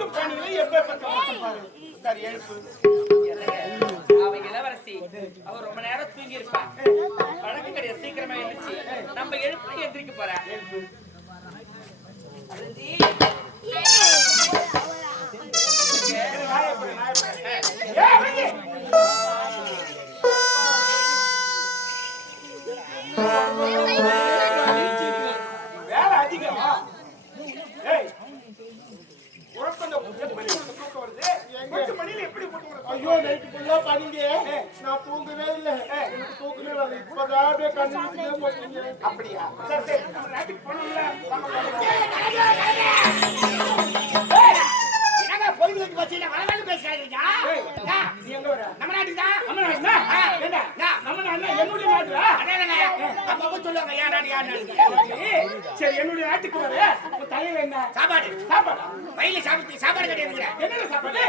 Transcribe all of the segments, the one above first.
கொட்டும் பணியில எப்ப பாரு சரி எழுப்பு. அவ இளவரசி அவர் ரொம்ப நேரம் தூங்கி இருப்பா வழக்கு கிடையாது சீக்கிரமா எழுந்துச்சு. நம்ம எழுப்பு எந்திரிக்க போறா. அருந்தி, ஐயோ நைட்டு ஃபுல்லா படிங்க நான் தூங்கவே இல்லை. எனக்கு தூக்கமே வரல. இப்பதான் அப்படியே கண்ணு போயிட்டீங்க அப்படியா? சரி சரி. நம்ம நாட்டுக்கு. என்னங்க வச்சு நீ எங்க வர? நம்ம நாட்டுக்கு தான். நம்ம நாடுனா? ஏண்டா, நம்ம நாடுனா என்னுடைய நாடுடா. அப்பப்ப சொல்லுவாங்க ஏன் நாடு ஏன் நாடு சரி, என்னுடைய நாட்டுக்கு வர. தலையில என்ன? சாப்பாடு. சாப்பாடா? வயல சாப்பிட்டு சாப்பாடு கிடையாதுங்க என்னங்க சாப்பாடு?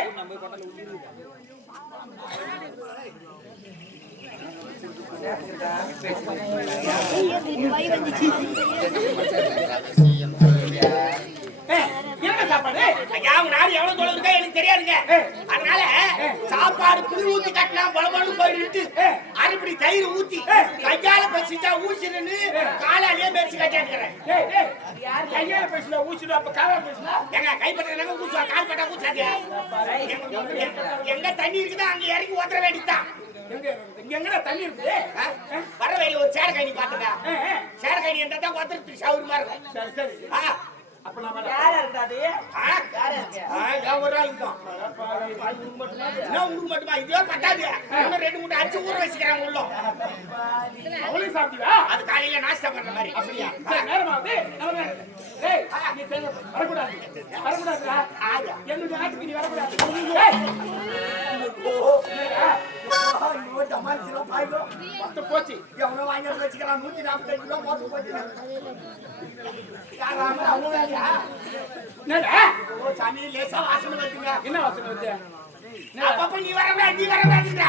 எனக்கு தெரியாதுங்க அதனால சாப்பாடு புளி ஊத்தி கட்டினா பலபலன்னு போயிட்டு அரைப்படி தயிர் ஊத்தி பேசிட்டா ஊசின்னு காலாலேயே பேசி டேய், கையால பேசல ஊசிடு அப்ப காலால பேசல எங்க கைப்பற்ற ஊசுவா? கால் பட்டா ஊசாது எங்க தண்ணி இருக்குதோ அங்க இறங்கி ஓத்துற இருக்கு? இங்க எங்கடா தண்ணி இருக்குது ஆ? வர வழியில ஒரு சேர கைனி ஏ, சேர கைனி இருந்தா தான் ஒருத்தருக்கு சௌரியமா இருக்கும். அது? காலையில நாஸ்டா பண்ற மாதிரி. அப்படியா? சரி, நேரமாகுது. நம்ம வேற. டேய், நீ சேர்ந்து வரக்கூடாது. வரக்கூடாதுடா. என்னுடைய நாட்டுக்கு நீ வரக்கூடாது. டேய். என்னடா? மொத்தம் போச்சு. எவ்வளவு வாங்கி வந்து வச்சுக்கிறான் நூத்தி நாற்பத்தஞ்சு ரூபா மோசம் போச்சு யாராவது அவங்க வேலையா? என்னடா? ஓ, சாமி லேசா வாசனை வருதுங்க என்ன வாசனை வருது? அப்பப்ப நீ வரக்கூடாது நீ வரக்கூடாதுன்ற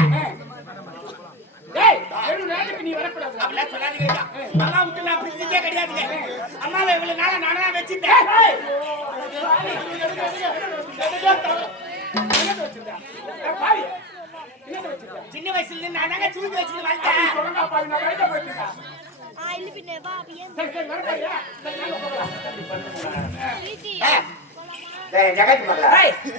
டேய், என்னுடைய நாட்டுக்கு நீ வரக்கூடாது. அப்படிலாம் சொல்லாதீங்க ஐயா. அம்மா விட்டு நான் பிரிஞ்சதே கிடையாதுங்க அம்மாவை இவ்வளவு நாளா நானா வச்சிருந்தேன் டேய். சின்ன வயசுல இருந்து நான் தாங்க தூக்கி வச்சுட்டு வளர்த்தேன் சொல்லுங்க, பாவி, நான் வயல்ல போயிட்டு Ah, ele pindah apa? Bien. சரி சரி. சரி. ஜெகத் மகளா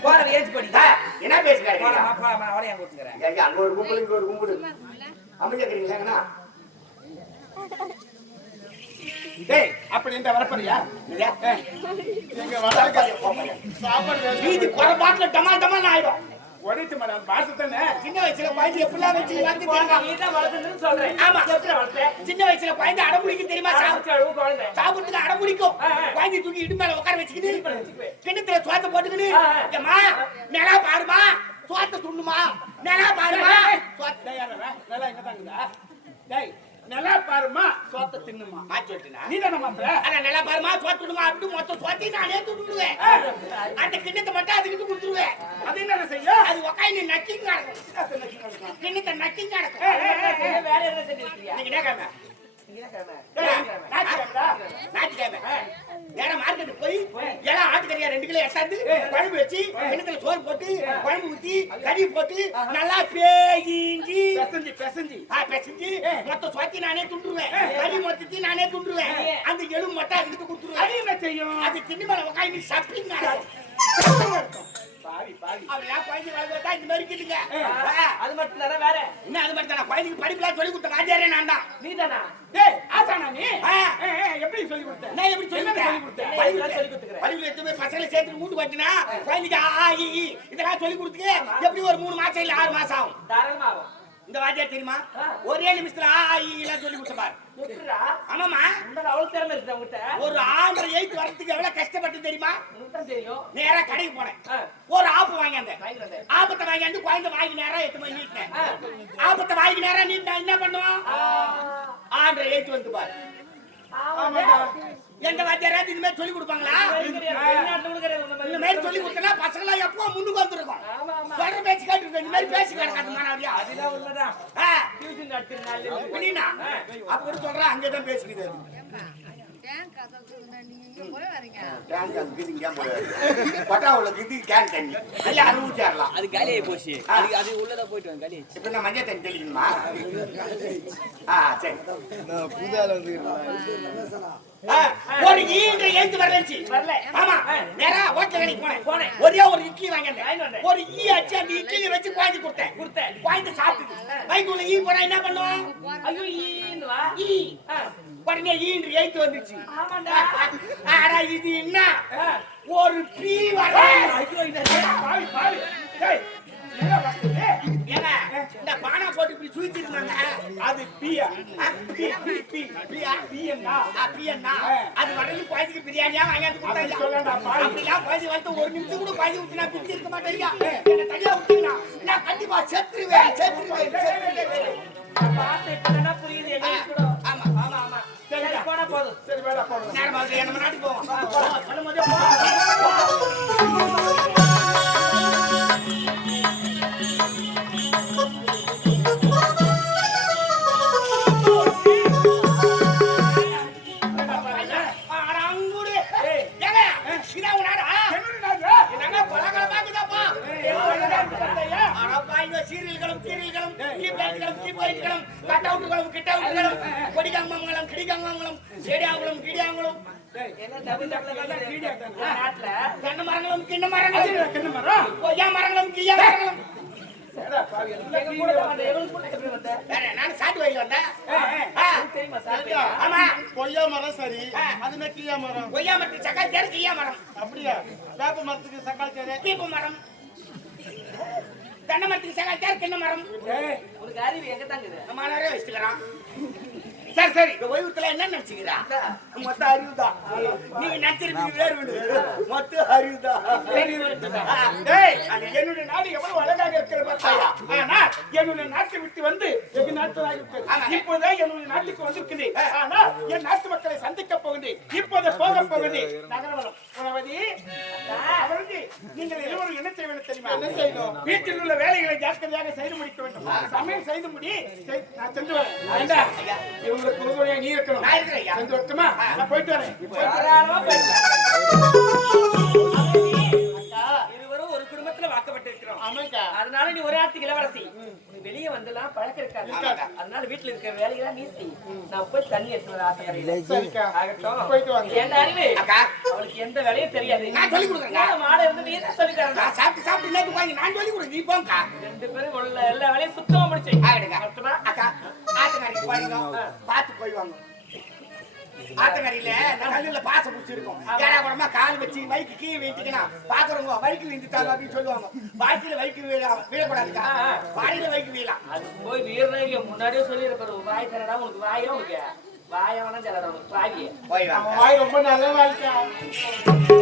போறவ ஏஞ்சு போடிங்க. என்ன பேசுறாரு போலாமா, அங்க கூட்டிக்கிறேன். ஏங்க, அங்க ஒரு கும்பல் இங்க ஒரு கும்பல் அமைஞ்சிருக்கீங்களா டேய், அப்படி இந்த வரப்போறியா? எங்க வளர்க்க சாப்பாடு வேணும். மீதி குறை பாட்டுல டமா டமான்னு ஆயிடும் உடைத்து மேடம், பாத்து தானே? சின்ன வயசுல குழந்தை எப்படிலாம் வச்சு நீ தான் வளர்த்துன்னு சொல்றேன். ஆமா. எப்படி வளர்த்த? சின்ன வயசுல குழந்தை அடம் பிடிக்கும் தெரியுமா குழந்தை. சாப்பிட்டுக்கு அடம் பிடிக்கும் ஆ, ஆ. குழந்தை தூக்கி இடு மேல உட்கார வச்சுக்கிட்டு. கிணத்துல சோத்த போட்டுக்கிட்டு. ஏம்மா நிலா பாருமா சோத்த துண்ணுமா நிலா பாருமா? நிலம் எங்கதான் இருக்குதா? டேய், நிலம் பாரும்மா, சோத்தை தின்னுமா. மாத்தி விட்டுனா? நீதானே மாத்துற? ஆனா நிலா பாருமா சோத்த துண்ணுமா அப்படின்னு மொத்த சோத்தையும் நானே துண்டுடுவேன் அந்த கிண்ணத்தை மட்டும் அதுக்கிட்டு கொடுத்துருவேன். அது என்னடா செய்யும்? அது உக்காந்து நக்கிங் நடக்கும். கிண்ணத்தை நக்கிங் நடக்கும். வேற என்ன செஞ்சு வச்சிருக்கியா? நீங்க என்ன ரெண்டு கிலோ எட்டாந்து குழம்பு வச்சு கிணத்துல சோறு போட்டு குழம்பு ஊத்தி கறி போட்டு நல்லா பேஞ்சி பெசஞ்சு, பெசஞ்சு. பெசஞ்சு மொத்த சுவாத்தி நானே துண்டுருவேன் கறி மொத்தத்தையும் நானே துண்டுருவேன் அந்த எலும்பு மட்டும் அதுக்கிட்டு கொடுத்துருவேன் அது செய்யும்? அது திண்ணு மேல உட்காந்து சப்பிங் பாவி, அவெல்லாம் குழந்தை வளர்ந்தா இந்த மாதிரி இருக்குதுங்க. ஆ, அது மட்டும் தானே வேற. இன்னும் அது மாதிரி தானே? குழந்தைக்கு படிப்புலாம் சொல்லி கொடுத்த ராஜாரே நான் தான். ஆசானா நீ? ஆ. ஏய், ஏய், எப்படி சொல்லி கொடுத்த? நான் எப்படி சொல்லி கொடுத்தேன்? இதெல்லாம் சொல்லி கொடுத்துக்கிறேன். எடுத்து போய் பசங்களை சேர்த்து வீட்டு வச்சுனா குழந்தைக்கு ஆ, இதெல்லாம் சொல்லி கொடுத்துக்கு எப்படி ஒரு மூணு மாசம் இல்ல ஆறு மாசம் ஆகும்? தாராளமா ஆகும். இந்த வாத்தியார் தெரியுமா. ஒரே நிமிஷத்துல ஆ, ஆ, இ, ஈலாம் சொல்லி கொடுத்த பாரு எப்படிடா? ஆமாமா அவ்வளவு திறமை இருக்குதா உன்கிட்ட? ஒரு ஆண்டரை எயித்து வரதுக்கு எவ்வளவு கஷ்டப்பட்டு தெரியுமா தெரியும். நேரா கடைக்கு போனேன் ஒரு ஆப்பு வாங்கியாந்தேன். ஆப்பத்தை வாங்கியாந்து குழந்தை வாங்கி நேரா எட்டு மணி நீட்டினேன் ஆ. ஆப்பத்தை வாங்கி நேரா நீட்டினா என்ன பண்ணுவோம் ஆ, ஆண்டரை எயித்து வந்து பாரு மாதிரி சொல்லி கொடுப்பாங்களா? இந்த மாதிரி. சொல்லி கொடுத்தா பசங்களா எப்போ முன்னுக்கு வந்துருக்கும். ஆமா, ஆமா. சொல்ற பேச்சு கேட்டு இந்த மாதிரி பேசி கிடக்காது மாணவரியா? அதுதான் உண்மைதான். ஆ, டியூஷன் நடத்தின நாள்ல இருந்து. புரியுதா? அப்ப கூட சொல்றேன் அங்கதான் பேசிக்கிது அது. டேங்க் அங்க இருக்குது, இங்க போய் பட்டாவுல இருக்குது கேன் தண்ணி. ஐயா அது ஊற்றிடலாம் அது காலி ஆகி போச்சு அது அது உள்ளதா போயிட்டு வாங்க காலி இப்ப நான் மஞ்சள் தண்ணி தெளிக்கணுமா? ஆ சரி. ஒரு ஈன்ற எழுத்து வரலச்சு வரல. ஆமா. நேரா ஹோட்டல் கடைக்கு போனேன். போனேன். ஒரே ஒரு இட்லி வாங்கினேன் ஒரு ஈ அடிச்சு அந்த இட்லியை வச்சு குழந்தை கொடுத்தேன். கொடுத்தேன். குழந்தை சாப்பிட்டு வயிற்றுல ஈ போனா என்ன பண்ணுவோம் ஐயோ ஈன்னு வா. ஈ. உடனே ஈன்று எழுத்து வந்துச்சு. ஆமாண்டா. ஆனா இது என்ன? ஒரு பீ வர ஐயோ இந்த பாவி பாவி. டேய் என்ன இந்த பானை போட்டு இப்படி சுழிச்சிருந்தாங்க அது பியா பி பி பி பியா பியன்னா. அது வரையும் குழந்தைக்கு பிரியாணியா அப்படி கொடுத்தாங்க. அப்படிலாம் குழந்தை வளர்த்து ஒரு நிமிஷம் கூட குழந்தை விட்டு நான் பிரிச்சு இருக்க. என்னை தனியா விட்டீங்கன்னா, நான் கண்டிப்பா செத்துருவேன், செத்துருவேன், செத்துருவேன். பாத்து இப்பதானே புரியுது எங்களுக்கு கூட ஆமா, ஆமா, ஆமா. சரி போனா போதும் சரி வேடா போறோம் நேரமாகுது, நம்ம நாட்டுக்கு போவோம். போவோம், சொல்லும்போதே சீரியல்களும், சீரியல்களும், டியூப் லைட்களும், டியூப் லைட்களும், கட் அவுட்டுகளும், கிட் செடியாங்குளம், கிடியாங்குளம், டபுள் நாட்டுல? தென்னை மரங்களும், கிண்ண மரங்களும், கொய்யா மரங்களும், கிய்யா மரங்களும். எங்க கூட வந்த? எங்களுக்கு கூட எப்படி வந்த? வேற, நான் சாட்டு வயல் வந்தேன். ஆ, தெரியுமா சார் ஆமா, கொய்யா மரம் சரி. அதுமே கீயா மரம். கொய்யா மரத்துக்கு சக்காய் தேர், கிய்யா மரம், அப்படியா? வேப்ப மரத்துக்கு சக்கால் தேரு. பீப்பு மரம், தென்னை மரத்துக்கு சக்காய் தேர், கிண்ண மரம் உனக்கு அறிவு எங்க தாங்குது? நம்ம நிறைய வச்சுக்கிறான் சரி சரி இந்த ஓய்வுத்துல என்ன நினைச்சுக்கிறா? மொத்த அறிவுதான் நீங்க நினைச்சிருப்பீங்க வேறு ஒண்ணு. மொத்த டேய், அது என்னுடைய நாடு எவ்வளவு அழகாக இருக்கிறது பார்த்தாயா? ஆனா, என்னுடைய நாட்டை விட்டு வந்து வெகு நாட்கள் ஆகிவிட்டது. ஆமா. இப்போதே என்னுடைய நாட்டுக்கு வந்திருக்குது. ஆனா, என் நாட்டு மக்களை சந்திக்க போகுது. இப்போது போக போகுது. நகரவனம் அவரது நீங்கள் இருவரும் என்ன செய்ய வேண்டும் தெரியுமா? என்ன செய்யணும்? வீட்டில் உள்ள வேலைகளை ஜாக்கிரதையாக செய்து முடிக்க வேண்டும். சமையல் செய்து முடி. நான் சென்று வரேன். ஆண்டா, இவங்களுக்கு உறுதுணையா நீ இருக்கணும். நான் இருக்கிறேன் ஐயா. சென்று வரட்டுமா? நான் போயிட்டு வரேன். இருவரும் ஒரு குடும்பத்துல வாக்கப்பட்டிருக்கிறோம். ஆமாக்கா. அதனால நீ ஒரு ஆட்டுக்கு இளவரசி. வந்துலாம் பழக்கம் இருக்காது. அதனால வீட்டுல இருக்கிற வேலையெல்லாம் நீ செய் நான் போய் தண்ணி எடுத்து வர. என் அறிவு. அவளுக்கு எந்த வேலையும் தெரியாது. நான் சொல்லிக் கொடுக்குறேங்க. கூட மாட இருந்து நீ சொல்லி நான் சாப்பிட்டு சாப்பிட்டு வாங்கி நான் சொல்லி கொடு நீ போங்கக்கா. ரெண்டு பேரும் உள்ள எல்லா வேலையும் சுத்தமா முடிச்சு ஆகிடுங்க அக்கா ஆத்தங்கரைக்கு போறீங்க பார்த்து போய் வாங்க ஆத்தங்கரையில கல்லுல பாசம் பிடிச்சிருக்கும் ஏடா கூடமா கால் வச்சு வைக்கு கீழே வைக்கணும் பாக்குறவங்க வைக்கு விந்துட்டாங்க அப்படின்னு சொல்லுவாங்க. வாய்க்குல வைக்கு வீழ வீழக்கூடாதுக்கா? வாயில வைக்கு வீழலாம் அது போய் வீரனாங்க முன்னாடியே சொல்லி இருப்பாரு வாய் தரடா உனக்கு வாயா உனக்கு. வாயா வேணா சொல்லடா உனக்கு வாயே. போய் வாங்க. வாய் ரொம்ப நல்ல வாழ்க்கை